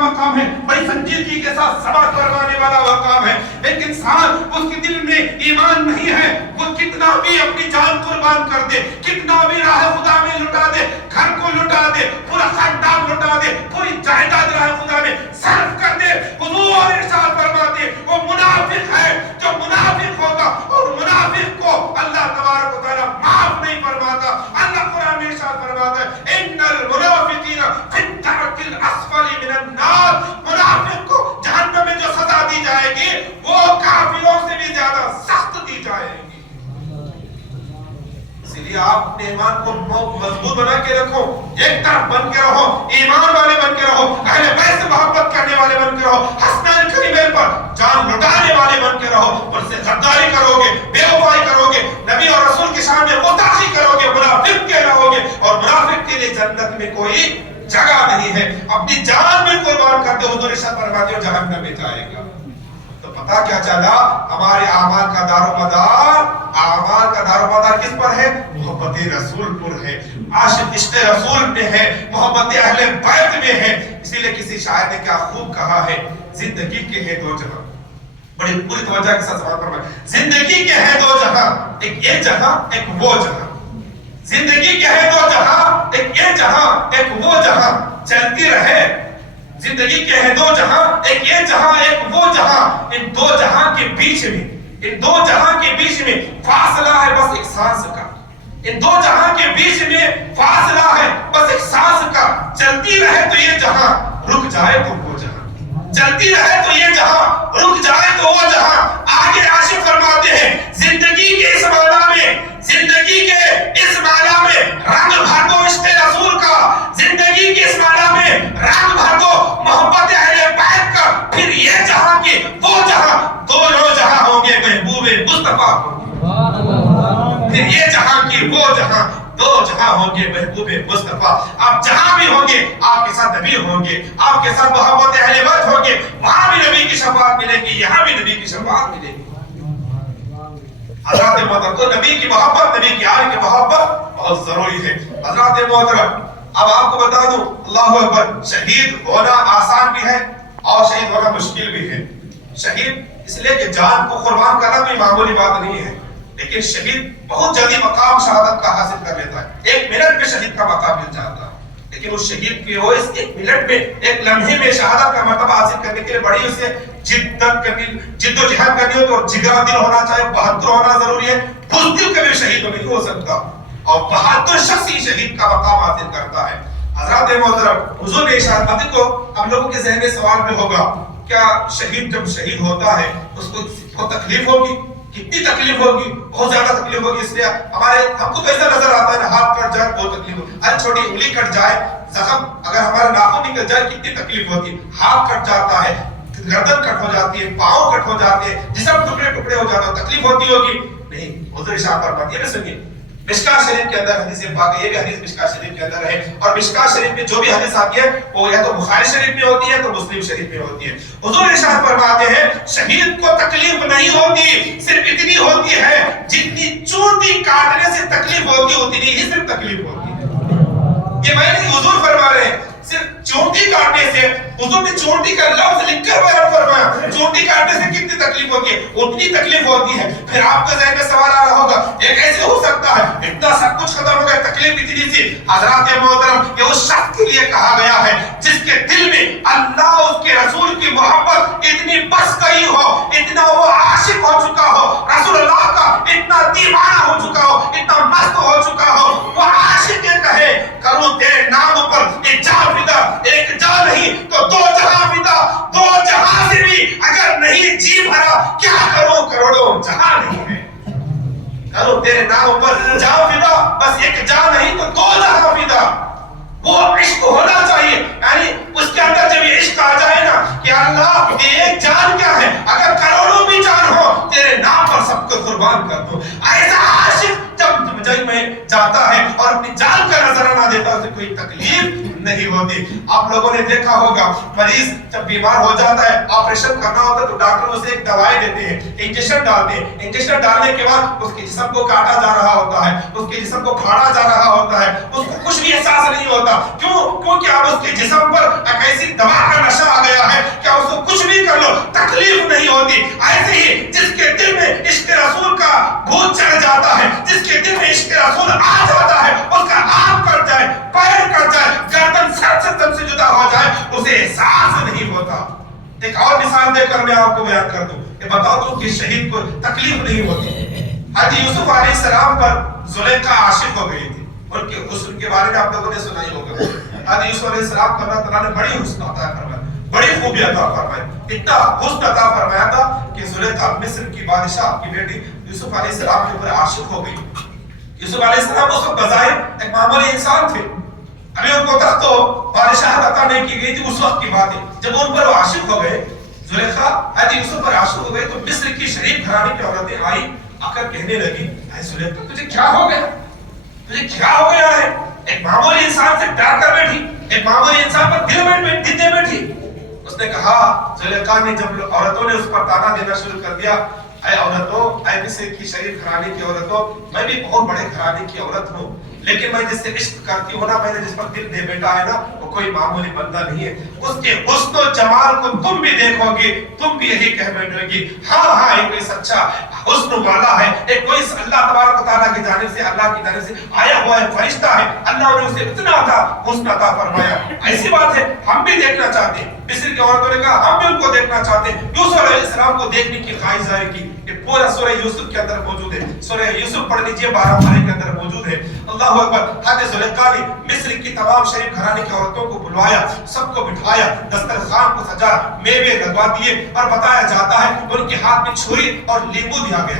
مقام ہے، بڑی سنجیدگی کے ساتھ سبا کروانے والا مقام ہے. ایک انسان اس کے دل میں ایمان نہیں ہے، وہ کتنا بھی اپنی جان قربان کر دے، کتنا بھی راہ خدا میں لٹا دے، گھر کو لٹا دے، پورا خاندان لٹا دے، پوری جائیداد راہ خدا میں صرف کر دے، حضور ارشاد فرماتے وہ منافق ہے. جو منافق ہوگا اور منافق کو اللہ تبارک و تعالی معاف نہیں فرماتا. اللہ قرآن میں ارشاد فرماتا ہے ان المنافقین فی الدرک الاسفل من النار. منافق کو جہنم میں جو سزا دی جائے گی وہ کافروں سے بھی زیادہ سخت دی جائے گی. اسی لیے آپ اپنے ایمان کو مضبوط بنا کے رکھو، ایک طرف بن کے رہو، ایمان والے بن کے رہو، اہل بیت سے محبت کرنے والے بن کے رہو، حسنین کریمین پر جان لٹانے والے بن کے رہو. ان سے غداری کرو گے، بے وفائی کرو گے، نبی اور رسول کی شان میں غداری کرو گے، منافق کے رہو گے، اور منافق کے لیے جنت میں کوئی جگہ نہیں ہے. اپنی جان میں قربان کرتے ہو، حضور ارشاد فرماتے ہو جہنم میں جائے گا. تو پتہ کیا چلا؟ ہمارے اعمال کا دار و مدار کس پر ہے؟ محبت رسول پر ہے، عاشق عشق رسول میں ہے، محبت اہل بیت میں ہے. اسی لیے کسی شاعر نے کیا خوب کہا ہے، زندگی کے ہے دو جہاں. بڑی پوری توجہ کے ساتھ سوال فرمائیں. زندگی کے ہے دو جہاں، ایک یہ جہاں ایک وہ جہاں. زندگی کے ہے دو جہاں، ایک یہ جہاں ایک وہ جہاں. چلتی رہے زندگی کے ہے دو جہاں، ایک یہ جہاں ایک وہ جہاں. ان دو جہاں کے بیچ میں، ان دو جہاں کے بیچ میں فاصلہ ہے بس ایک سانس کا. ان دو جہاں کے بیچ میں فاصلہ ہے بس ایک سانس کا. چلتی رہے تو یہ جہاں، رک جائے تو وہ جہاں. چلتی رہے تو یہ جہاں، رک جائے تو وہ جہاں. آگے عاشق فرماتے ہیں زندگی کے اس معنی میں، زندگی کے اس معنی میں رنگ بھر دو عشق رسول کا. زندگی کے اس معنی میں رنگ بھر دو محبت اہل بیت کا. پھر یہ جہاں کی وہ جہاں، دونوں جہاں ہوں گے محبوب مصطفیٰ. پھر یہ جہاں کی وہ جہاں، دو جہاں ہوں گے محبوب مصطفیٰ. آپ جہاں بھی ہوں گے آپ کے ساتھ نبی ہوں گے، آپ کے ساتھ محبت اہل بیت ہوں گے. وہاں بھی نبی کی شفاعت ملے گی، یہاں بھی نبی کی شفاعت ملے گی. حضرات محترم، تو نبی کی محبت، نبی کی آل کی محبت بہت ضروری ہے. حضرات محترم، اب آپ کو بتا دوں، اللہ اکبر، شہید ہونا آسان بھی ہے اور شہید ہونا مشکل بھی ہے. شہید اس لیے کہ جان کو قربان کرنا کوئی معمولی بات نہیں ہے، لیکن شہید بہت جلدی مقام شہادت کا حاصل کر لیتا ہے. ایک منٹ میں شہید کا مقام مل جاتا ہے، لیکن اس شہید کی وہ اس ایک منٹ میں، ایک لمحے میں شہادت کا مرتبہ حاصل کرنے کے لیے بڑی اسے جد و جہاد کرنی ہو تو جگرا دل ہونا چاہیے، بہادر ہونا ضروری ہے. بزدل کبھی شہید نہیں ہو سکتا، اور بہادر شخص ہی شہید کا مقام حاصل کرتا ہے. حضرات محترم، حضور نے ارشاد فرمایا کو ہم لوگوں کے ذہن میں سوال بھی ہوگا، کیا شہید جب شہید ہوتا ہے اس کو تکلیف ہوگی؟ کتنی تکلیف ہوگی؟ بہت زیادہ تکلیف ہوگی. اس لیے ہم کو تو ایسا نظر آتا ہے نا، ہاتھ کٹ جائے بہت تکلیف ہوگی، ارے چھوٹی انگلی کٹ جائے، زخم اگر ہمارا ناخن نکل جائے کتنی تکلیف ہوتی. ہاتھ کٹ جاتا ہے، گردن کٹ ہو جاتی ہے، پاؤں کٹ ہو جاتے ہیں، جسم ٹکڑے ٹکڑے ہو جاتا ہے، تکلیف ہوتی ہوگی نہیں؟ حضور ارشاد فرماتے ہیں، سنیے، مشکاۃ شریف کے اندر حدیث پاک ہے، یہ بھی حدیث مشکاۃ شریف کے اندر ہے. اور مشکاۃ شریف میں جو بھی حدیث آتی ہے وہ یا تو بخاری شریف میں ہوتی ہے تو مسلم شریف میں ہوتی ہے. حضور ارشاد فرماتے ہیں شہید کو تکلیف نہیں ہوتی، صرف اتنی ہوتی ہے جتنی چونٹی کاٹنے سے تکلیف ہوتی ہے اتنی ہی صرف تکلیف ہوتی ہے. یہ میں نہیں، حضور فرما رہے ہیں صرف چونٹی کاٹنے سے. حضور نے چونٹی کا لفظ لکھ کر بیان فرمایا، چونٹی کاٹنے سے کتنی تکلیف ہوتی ہے اتنی تکلیف ہوتی ہے. پھر آپ کے ذہن میں سوال آ رہا ہوگا، یہ کیسے ہو سکتا ہے، اتنا سب کچھ ختم ہو گیا تکلیف اتنی سی؟ حضرات محترم، یہ اس شخص کے لیے کہا گیا ہے جس کے دل میں اللہ اس کے رسول کی محبت اتنی بس گئی ہو، اتنا وہ عاشق ہو چکا ہو، رسول اللہ کا اتنا دیوانہ ہو چکا ہو، اتنا مست ہو چکا ہو، وہ عاشق یہ کہے کروں تیرے نام پر ایک جان فدا، ایک جان نہیں تو دو جہاں فدا، دو جہاں سے بھی اگر نہیں جی بھرا کیا کروں کروڑوں جہاں نہیں ہے. کروں تیرے نام پر جان فدا، بس ایک جان نہیں تو دو جہاں فدا. وہ عشق ہونا چاہیے، یعنی اس کے اندر جب یہ عشق آ جائے نا کہ اللہ یہ ایک جان کیا ہے، اگر کروڑوں بھی جان ہو تیرے نام پر سب کو قربان کر دو. ایسا عاشق جب جنگ میں جاتا ہے اور اپنی جان کا نظرانہ دیتا ہے اسے کوئی تکلیف نہیں ہوتی. آپ لوگوں نے دیکھا ہوگا مریض جب بیمار ہو جاتا ہے، آپریشن کرنا ہوتا ہے تو ڈاکٹر اسے ایک دوائی دیتے ہیں، انجیکشن ڈالتے ہیں. انجیکشن ڈالنے کے بعد اس کے جسم کو کاٹا جا رہا ہوتا ہے، اس کے جسم کو پھاڑا جا رہا ہوتا ہے، اس کو کچھ بھی احساس نہیں ہوتا. کیوں؟ کیونکہ اب اس کے جسم پر ایک ایسی دوا کا نشہ آ ایک اور مثال دے کر میں آپ کو بیان کر دوں کہ بتا دوں کہ شہید کو تکلیف نہیں ہوتی. حضرت یوسف علیہ السلام پر زلیخا عاشق ہو گئی تھی. ان کے حسن کے بارے میں آپ لوگوں نے سنا ہی ہوگا. حضرت یوسف علیہ السلام کو اللہ تعالیٰ نے بڑی حسن عطا فرمایا, بڑی خوبی عطا فرمائی, اتنا حسن عطا فرمایا تھا کہ زلیخا مصر کی بادشاہ کی بیٹی یوسف علیہ السلام کے اوپر عاشق ہو گئی. یوسف علیہ السلام اس وقت بظاہر ایک معمولی انسان تھے, ابھی ان کو تخت و بادشاہت عطا نہیں کی گئی تھی. اس وقت کی بات ہے جب ان پر وہ عاشق ہو گئے, زلیخا حضرت یوسف پر عاشق ہو گئے, تو مصر کی شریف گھرانے کی عورتیں آئی, آ کر کہنے لگی, اے زلیخا تجھے کیا ہو گیا, تجھے کیا ہو گیا ہے؟ ایک معمولی انسان سے پیار کر بیٹھی, ایک معمولی انسان پر دل دے بیٹھی. اس نے کہا, زلیخا نے جب عورتوں نے اس پر تانا دینا شروع کر دیا, اے عورتوں, اے مصر کی شریف گھرانے کی عورتوں, میں بھی بہت بڑے گھرانے کی عورت ہوں, لیکن میں جس سے عشق کرتی ہوں نا, میں نے جس پر دل دے بیٹا ہے نا, وہ کوئی معمولی بندہ نہیں ہے. اس کے حسن و جمال کو تم بھی دیکھو گی, تم بھی یہی کہہ بیٹھو گی, ہاں ہاں یہ کوئی سچا حسن والا ہے, ایک کوئی اللہ تبارک و تعالیٰ کی جانب سے, اللہ کی جانب سے آیا ہوا ہے فرشتہ ہے, اللہ نے اسے اتنا حسن عطا فرمایا. ایسی بات ہے ہم بھی دیکھنا چاہتے ہیں. مصر کی عورتوں نے کہا ہم بھی ان کو دیکھنا چاہتے ہیں. یوسف علیہ السلام کو دیکھنے کی خواہش ظاہر کی. یہ پورا سورہ یوسف کے اندر موجود ہے, سورہ یوسف پڑھ لیجئے 12 پارے کے اندر موجود ہے. اللہ اکبر. حضرت زلیخا نے مصر کی تمام شریف گھرانے کی عورتوں کو بلوایا, سب کو بٹھایا, دسترخوان کو سجا, میوے لگوا دیے, اور بتایا جاتا ہے ان کے ہاتھ میں چھری اور لیمو دیا گیا.